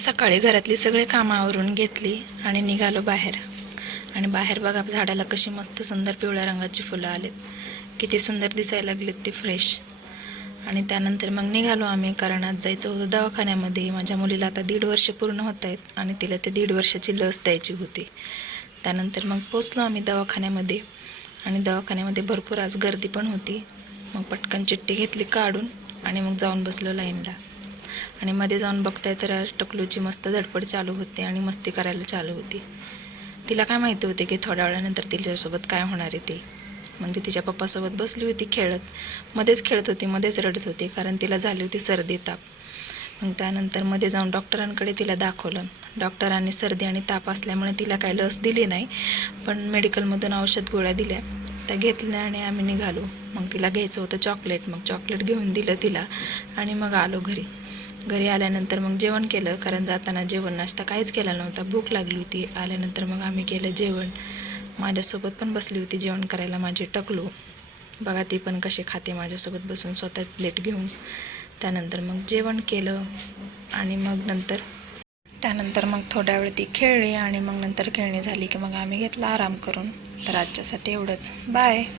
सकाळी घरातली सगळे कामं आवरून घेतली आणि निघालो बाहेर. आणि बाहेर बघा झाडाला कशी मस्त सुंदर पिवळ्या रंगाची फुलं आलेत, किती सुंदर दिसायला लागलेत ते फ्रेश. आणि त्यानंतर मग निघालो आम्ही, कारण आज जायचं होतं दवाखान्यामध्ये. माझ्या मुलीला आता 1.5 वर्ष पूर्ण होत आहेत आणि तिला ते 1.5 वर्षाची लस द्यायची होती. त्यानंतर मग पोचलो आम्ही दवाखान्यामध्ये. आणि दवाखान्यामध्ये भरपूर आज गर्दी पण होती. मग पटकन चिठ्ठी घेतली काढून आणि मग जाऊन बसलो लाईनला. आणि मध्ये जाऊन बघताय तर टकलूची मस्त धडपड चालू होती आणि मस्ती करायला चालू होती. तिला काय माहिती होते की थोड्या वेळानंतर तिच्यासोबत काय होणार आहे ते. मग ती तिच्या पप्पासोबत बसली होती खेळत. मध्येच खेळत होती, मध्येच रडत होती, कारण तिला झाली होती सर्दी ताप. मग त्यानंतर मध्ये जाऊन डॉक्टरांकडे तिला दाखवलं. डॉक्टरांनी सर्दी आणि ताप असल्यामुळे तिला काय लस दिली नाही, पण मेडिकलमधून औषध गोळ्या दिल्या, त्या घेतल्या आणि आम्ही निघालो. मग तिला घ्यायचं होतं चॉकलेट. मग चॉकलेट घेऊन दिलं तिला आणि मग आलो घरी. घरी आल्यानंतर मग जेवण केलं, कारण जाताना जेवण नाश्ता काहीच केला नव्हता, भूक लागली होती. आल्यानंतर मग आम्ही केलं जेवण. माझ्यासोबत पण बसली होती जेवण करायला माझी टकलू. बघा ती पण कशी खाते माझ्यासोबत बसून स्वतःच प्लेट घेऊन. त्यानंतर मग जेवण केलं आणि मग त्यानंतर मग थोड्या वेळ ती खेळली आणि मग नंतर खेळणी झाली की मग आम्ही घेतला आराम करून. तर आजच्यासाठी एवढंच. बाय.